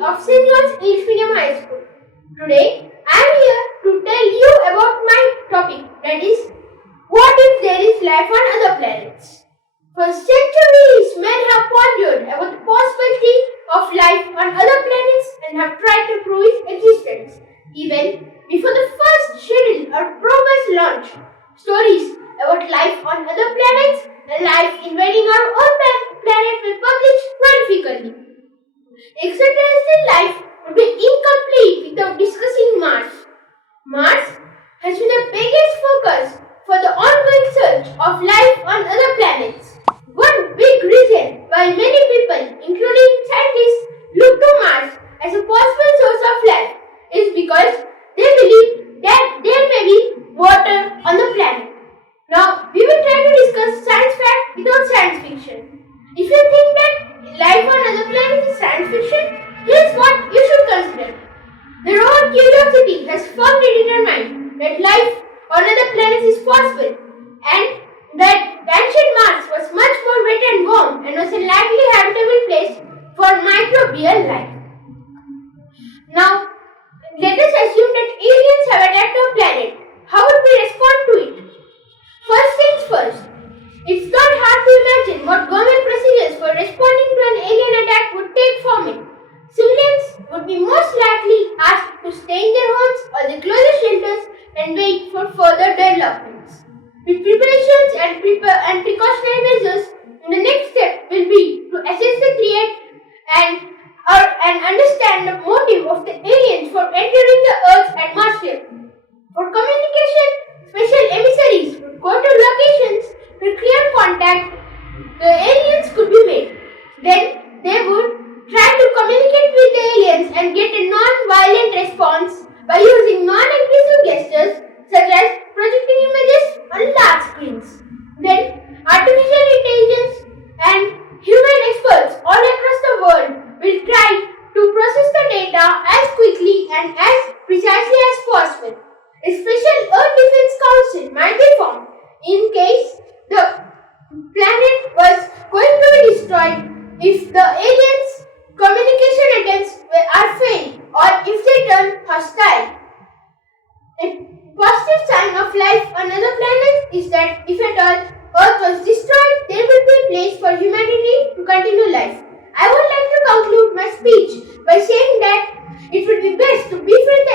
of St. John's English Medium High School. Today, I am here to tell you about my topic, that is, what if there is life on other planets? For centuries, men have pondered about the possibility of life on other planets and have tried to prove its existence. Even before the first shuttle or probe was launched, stories about life on other planets and life invading our own planet were published prolifically. Extraterrestrial life would be incomplete without discussing Mars. Mars has been the biggest focus for the ongoing search of life on other planets. One big reason why many people, including scientists, look to Mars as a possible source of life is because they believe that there may be water on the planet. Now, we will try to discuss science fact without science fiction. If you think that life on other planets is science fiction, here's what you should consider. The rover Curiosity has firmly determined that life on other planets is possible and that ancient Mars was much more wet and warm and was a likely habitable place for microbial life. Now, let us assume that aliens have attacked our planet. How would we respond to it? First things first, it's not hard to imagine what government procedures for responding to an alien attack would take form. Civilians would be most likely asked to stay in their homes or the closest shelters and wait for further developments. With preparations and precautionary measures, the next step will be to assess the threat and understand the motive of the aliens for entering the Earth's atmosphere. For communication, special emissaries would go to locations where clear contact the aliens could be made. Then they would try to communicate with the aliens and get a non-violent response by using non-aggressive gestures such as projecting images on large screens. Then artificial intelligence and human experts all across the world will try to process the data as quickly and as precisely as possible. A special Earth Defense Council might be formed in case the planet was going to be destroyed if the aliens' communication attempts are failed or if they turn hostile. A positive sign of life on other planets is that if at all Earth was destroyed, there will be a place for humanity to continue life. I would like to conclude my speech by saying that it would be best to befriend